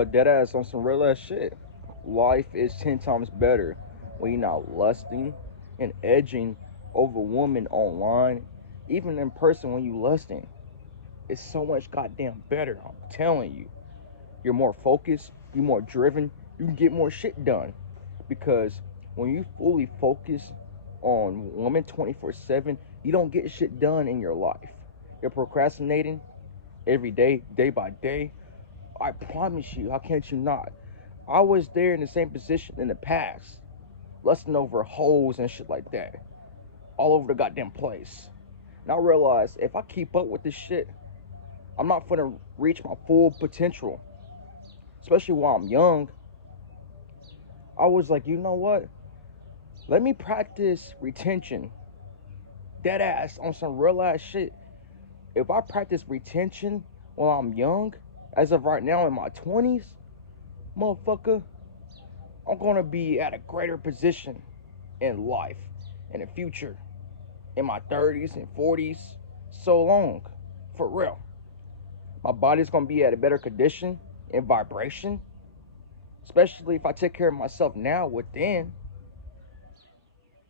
But dead ass on some real ass shit. Life is 10 times better when you're not lusting and edging over women online, even in person when you lusting. It's so much goddamn better. I'm telling you. You're more focused, you're more driven, you can get more shit done. Because when you fully focus on women 24/7, you don't get shit done in your life. You're procrastinating every day, day by day. I promise you, how can't you not? I was there in the same position in the past, lusting over hoes and shit like that, all over the goddamn place. And I realized if I keep up with this shit, I'm not gonna reach my full potential, especially while I'm young. I was like, you know what? Let me practice retention. Dead ass on some real ass shit. If I practice retention while I'm young, as of right now in my 20s, motherfucker, I'm gonna be at a greater position in life, in the future, in my 30s and 40s, so long, for real. My body's gonna be at a better condition and vibration, especially if I take care of myself now within,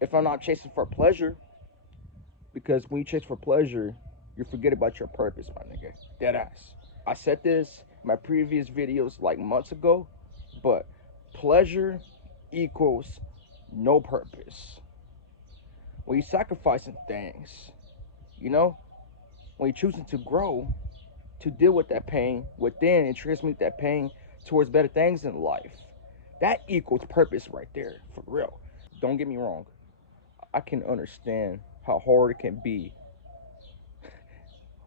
if I'm not chasing for pleasure, because when you chase for pleasure, you forget about your purpose, my nigga. Dead ass. I said this in my previous videos like months ago, but pleasure equals no purpose. When you sacrificing things, you know, when you're choosing to grow, to deal with that pain within and transmute that pain towards better things in life, that equals purpose right there, for real. Don't get me wrong. I can understand how hard it can be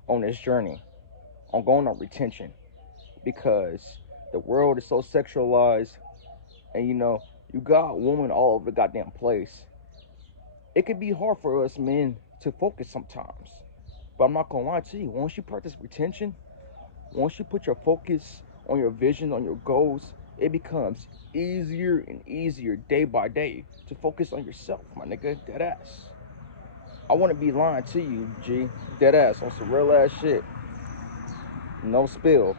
on this journey, on going on retention, because the world is so sexualized, and you got women all over the goddamn place. It can be hard for us men to focus sometimes, but I'm not gonna lie to you. Once you practice retention, once you put your focus on your vision, on your goals, it becomes easier and easier day by day to focus on yourself, my nigga. Dead ass. I want to be lying to you, G. Dead ass on some real ass shit. No spill.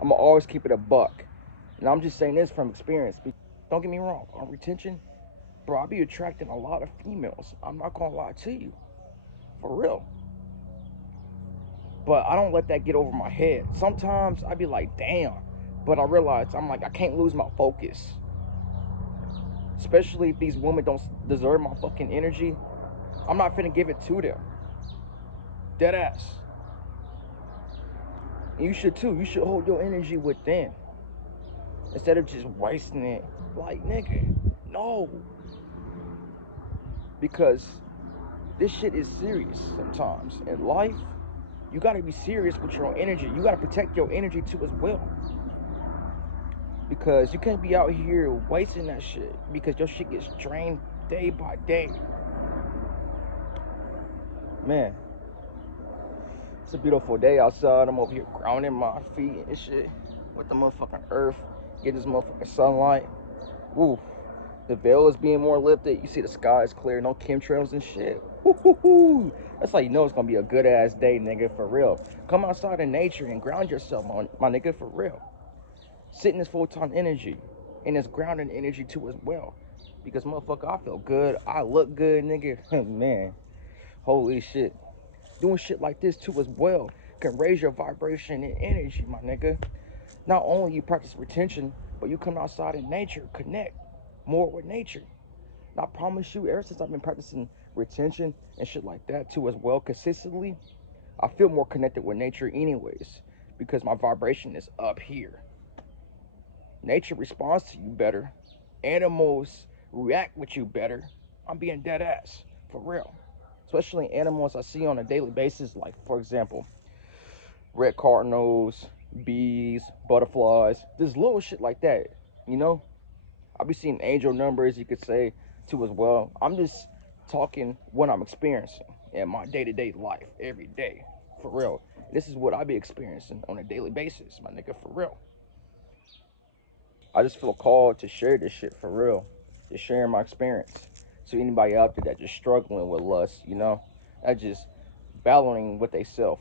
I'm gonna always keep it a buck. And I'm just saying this from experience. Don't get me wrong. On retention, bro, I be attracting a lot of females. I'm not gonna lie to you. For real. But I don't let that get over my head. Sometimes I be like, damn. But I realize I'm like, I can't lose my focus. Especially if these women don't deserve my fucking energy. I'm not finna give it to them. Dead ass. And you should too. You should hold your energy within. Instead of just wasting it. Like, nigga, no. Because this shit is serious sometimes. In life, you gotta be serious with your own energy. You gotta protect your energy too as well. Because you can't be out here wasting that shit. Because your shit gets drained day by day. Man, it's a beautiful day outside. I'm over here grounding my feet and shit with the motherfucking earth. Get this motherfucking sunlight. Woo. The veil is being more lifted. You see the sky is clear. No chemtrails and shit. Woo-hoo-hoo. That's how you know it's gonna be a good ass day, nigga, for real. Come outside in nature and ground yourself, my nigga, for real. Sit in this full-time energy and this grounding energy too as well. Because motherfucker, I feel good. I look good, nigga. Man, holy shit. Doing shit like this too as well can raise your vibration and energy, my nigga. Not only you practice retention, but you come outside in nature, connect more with nature. And I promise you, ever since I've been practicing retention and shit like that too as well consistently, I feel more connected with nature anyways, because my vibration is up here. Nature responds to you better. Animals react with you better. I'm being dead ass, for real. Especially animals I see on a daily basis, like, for example, red cardinals, bees, butterflies, there's little shit like that, you know? I'll be seeing angel numbers, you could say, too, as well. I'm just talking what I'm experiencing in my day-to-day life, every day, for real. This is what I be experiencing on a daily basis, my nigga, for real. I just feel called to share this shit, for real. Just sharing my experience. So anybody out there that just struggling with lust, that just battling with they self,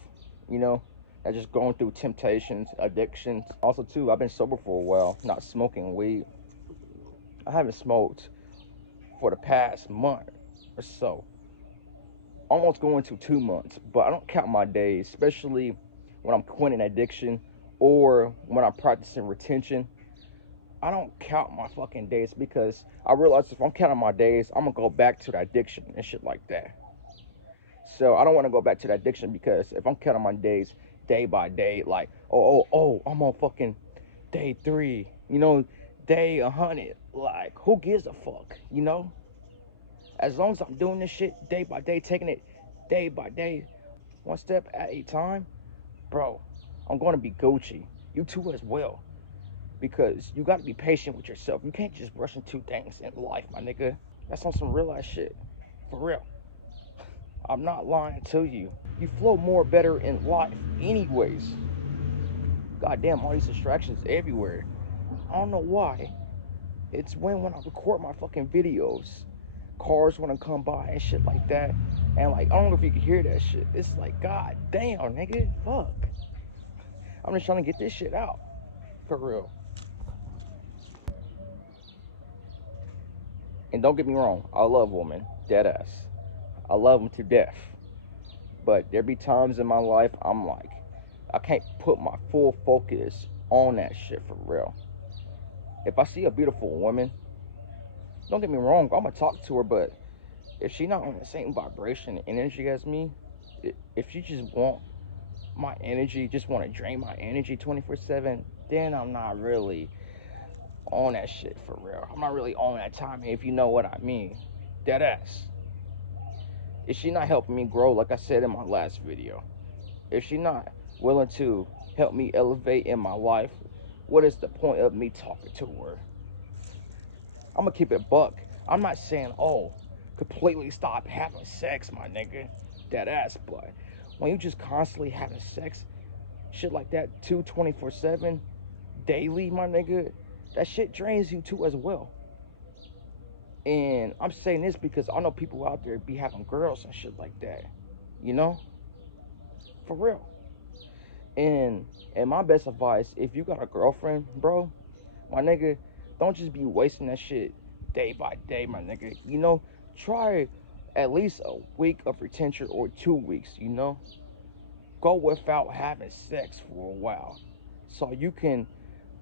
you know? and just going through temptations, addictions. Also, too, I've been sober for a while, not smoking weed. I haven't smoked for the past month or so, almost going to 2 months, but I don't count my days, especially when I'm quitting addiction or when I'm practicing retention. I don't count my fucking days because I realize if I'm counting my days, I'm gonna go back to the addiction and shit like that. So I don't want to go back to the addiction because if I'm counting my days day by day, like I'm on fucking day 3, day 100. Like, who gives a fuck, As long as I'm doing this shit day by day, taking it day by day, one step at a time, bro, I'm going to be Gucci. You too as well. Because you got to be patient with yourself. You can't just rush into things in life, my nigga. That's on some real ass shit. For real. I'm not lying to you. You flow more better in life, anyways. Goddamn, all these distractions everywhere. I don't know why. It's when I record my fucking videos, cars want to come by and shit like that. And like, I don't know if you can hear that shit. It's like, god damn, nigga, fuck. I'm just trying to get this shit out. For real. And don't get me wrong, I love women, dead ass. I love them to death. But there be times in my life I'm like, I can't put my full focus on that shit for real. If I see a beautiful woman, don't get me wrong, I'm gonna talk to her, but if she not on the same vibration and energy as me, if she just want my energy, just want to drain my energy 24/7, then I'm not really on that shit for real. I'm not really on that time, if you know what I mean. Dead ass. If she not helping me grow, like I said in my last video, if she not willing to help me elevate in my life, what is the point of me talking to her? I'm gonna keep it buck. I'm not saying, completely stop having sex, my nigga. That ass, but when you just constantly having sex, shit like that, 24/7, daily, my nigga, that shit drains you too as well. And I'm saying this because I know people out there be having girls and shit like that, you know, for real. And my best advice, if you got a girlfriend, bro, my nigga, don't just be wasting that shit day by day, my nigga. Try at least a week of retention or 2 weeks, Go without having sex for a while. So you can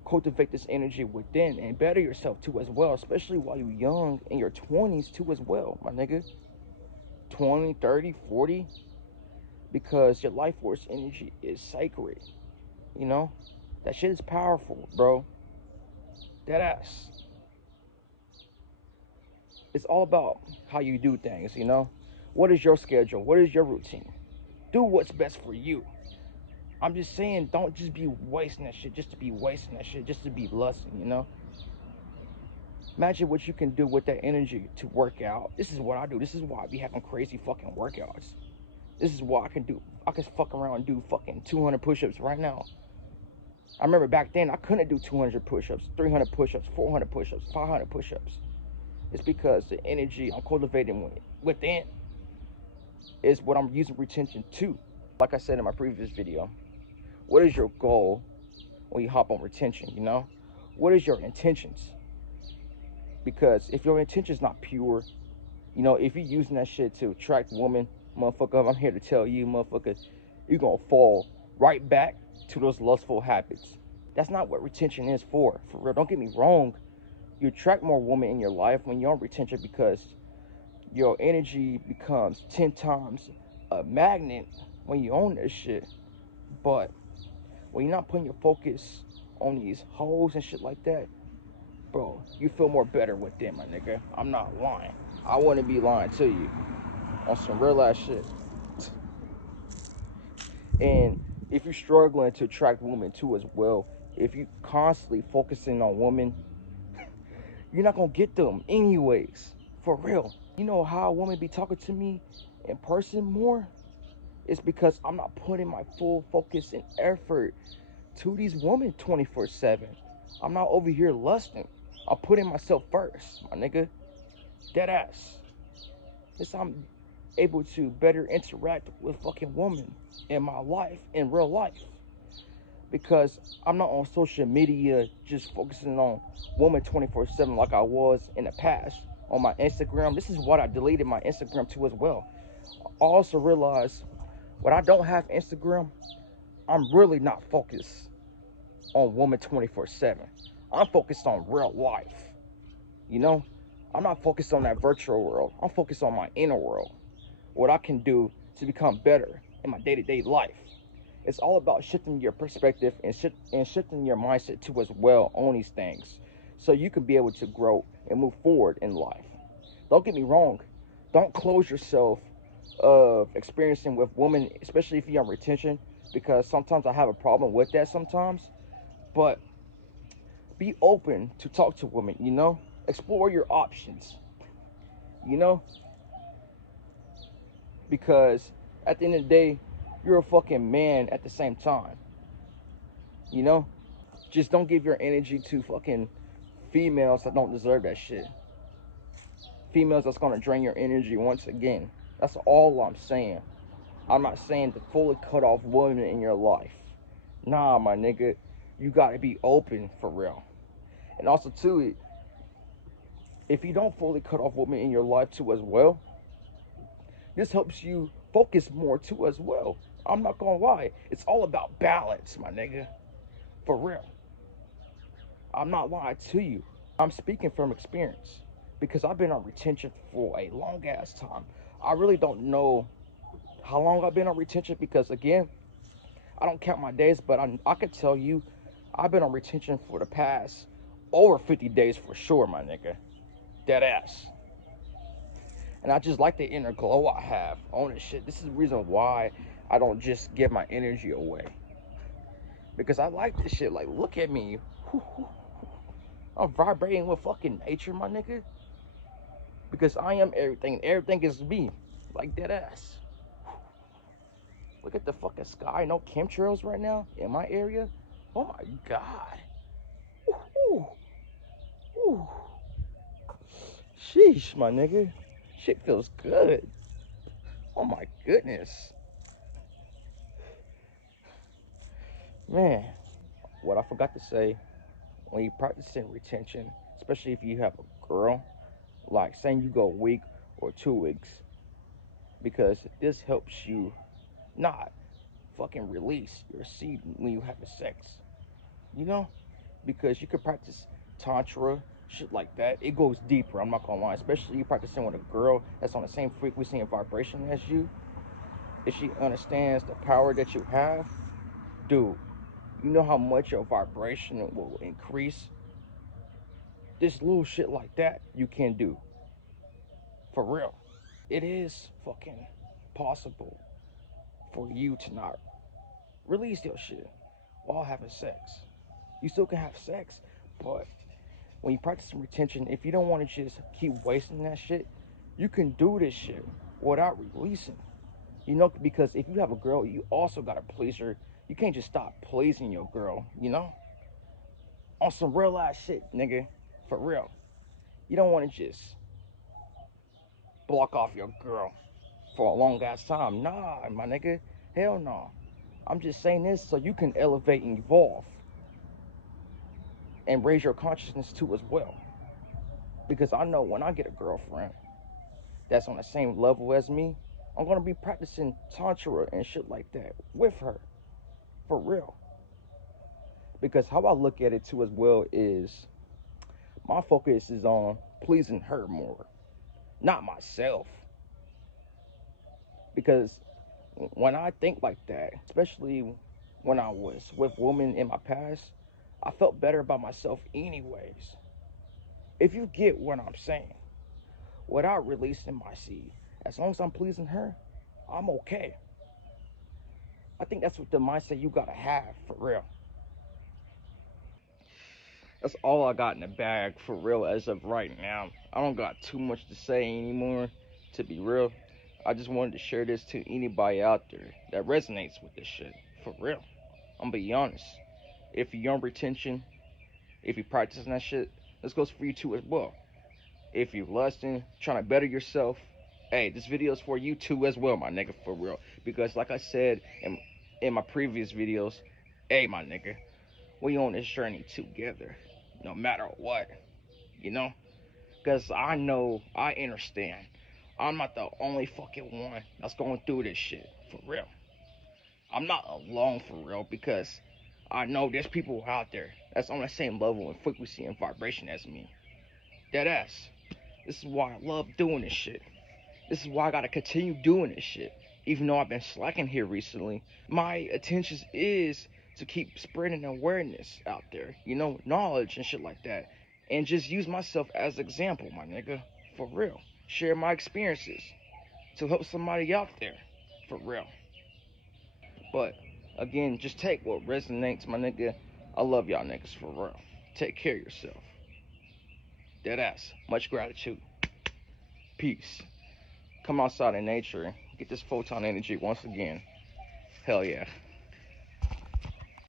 cultivate this energy within and better yourself too as well, especially while you're young in your 20s too as well, my nigga. 20, 30, 40, because your life force energy is sacred, you know? That shit is powerful, bro. That ass. It's all about how you do things. What is your schedule? What is your routine? Do what's best for you. I'm just saying, don't just be wasting that shit just to be wasting that shit, just to be lusting. Imagine what you can do with that energy to work out. This is what I do. This is why I be having crazy fucking workouts. This is what I can do. I can fuck around and do fucking 200 push-ups right now. I remember back then I couldn't do 200 push-ups, 300 push-ups, 400 push-ups, 500 push-ups. It's because the energy I'm cultivating within is what I'm using retention to. Like I said in my previous video, what is your goal when you hop on retention? What is your intentions? Because if your intention's not pure, if you're using that shit to attract women, motherfucker, I'm here to tell you, motherfucker, you're gonna fall right back to those lustful habits. That's not what retention is for real. Don't get me wrong. You attract more women in your life when you're on retention because your energy becomes 10 times a magnet when you own this shit. But when you're not putting your focus on these hoes and shit like that, bro, you feel more better with them, my nigga. I'm not lying. I wouldn't be lying to you on some real ass shit. And if you're struggling to attract women too as well, if you constantly focusing on women, you're not gonna get them anyways. For real. You know how a woman be talking to me in person more? It's because I'm not putting my full focus and effort to these women 24/7. I'm not over here lusting. I'm putting myself first, my nigga. Dead ass. able to better interact with fucking women in my life, in real life. Because I'm not on social media just focusing on woman 24/7 like I was in the past on my Instagram. This is what I deleted my Instagram to as well. I also realized when I don't have Instagram, I'm really not focused on woman 24/7. I'm focused on real life. You know, I'm not focused on that virtual world. I'm focused on my inner world. What I can do to become better in my day-to-day life. It's all about shifting your perspective and shifting your mindset to as well on these things so you can be able to grow and move forward in life. Don't get me wrong. Don't close yourself of experiencing with women, especially if you're on retention, because sometimes I have a problem with that sometimes. But be open to talk to women, you know? Explore your options, you know? Because at the end of the day, you're a fucking man at the same time, you know? Just don't give your energy to fucking females that don't deserve that shit. Females that's gonna drain your energy once again. That's all I'm saying. I'm not saying to fully cut off women in your life. Nah, my nigga, you gotta be open for real. And also too, if you don't fully cut off women in your life too as well, this helps you focus more too as well. I'm not gonna lie, it's all about balance, my nigga. For real. I'm not lying to you. I'm speaking from experience because I've been on retention for a long ass time. I really don't know how long I've been on retention because, again, I don't count my days, but I could tell you I've been on retention for the past over 50 days for sure, my nigga. Dead ass. And I just like the inner glow I have on this shit. This is the reason why I don't just give my energy away. Because I like this shit. Like, look at me. I'm vibrating with fucking nature, my nigga. Because I am everything. Everything is me. Like, dead ass. Look at the fucking sky. No chemtrails right now in my area. Oh my god. Ooh. Ooh. Sheesh, my nigga. Shit feels good. Oh my goodness. Man, what I forgot to say, when you practicing retention, especially if you have a girl, like saying you go a week or 2 weeks, because this helps you not fucking release your seed when you have the sex. You know? Because you could practice tantra, shit like that. It goes deeper, I'm not gonna lie. Especially you practicing with a girl that's on the same frequency and vibration as you. If she understands the power that you have, dude, you know how much your vibration will increase? This little shit like that you can do. For real. It is fucking possible for you to not release your shit while having sex. You still can have sex, but when you practice some retention, if you don't want to just keep wasting that shit, you can do this shit without releasing. You know, because if you have a girl, you also gotta please her. You can't just stop pleasing your girl, you know? On some real ass shit, nigga. For real. You don't want to just block off your girl for a long ass time. Nah, my nigga. Hell no. I'm just saying this so you can elevate and evolve and raise your consciousness too as well. Because I know when I get a girlfriend that's on the same level as me, I'm gonna be practicing tantra and shit like that with her. For real. Because how I look at it too as well is my focus is on pleasing her more, not myself. Because when I think like that, especially when I was with women in my past, I felt better about myself anyways. If you get what I'm saying, without releasing my seed, as long as I'm pleasing her, I'm okay. I think that's what the mindset you gotta have for real. That's all I got in the bag for real as of right now. I don't got too much to say anymore, to be real. I just wanted to share this to anybody out there that resonates with this shit. For real. I'm gonna be honest. If you're on retention, if you're practicing that shit, this goes for you too as well. If you're lusting, trying to better yourself, Hey, this video is for you too as well, my nigga, for real. Because like I said in my previous videos, hey, my nigga, we on this journey together, no matter what, you know? Because I understand. I'm not the only fucking one that's going through this shit, for real. I'm not alone, for real, because I know there's people out there that's on the same level and frequency and vibration as me. Dead ass. This is why I love doing this shit. This is why I gotta continue doing this shit. Even though I've been slacking here recently, my intention is to keep spreading awareness out there, you know, knowledge and shit like that. And just use myself as example, my nigga. For real. Share my experiences to help somebody out there. For real. But again, just take what resonates, my nigga. I love y'all niggas for real. Take care of yourself. Dead ass. Much gratitude. Peace. Come outside in nature. Get this photon energy once again. Hell yeah.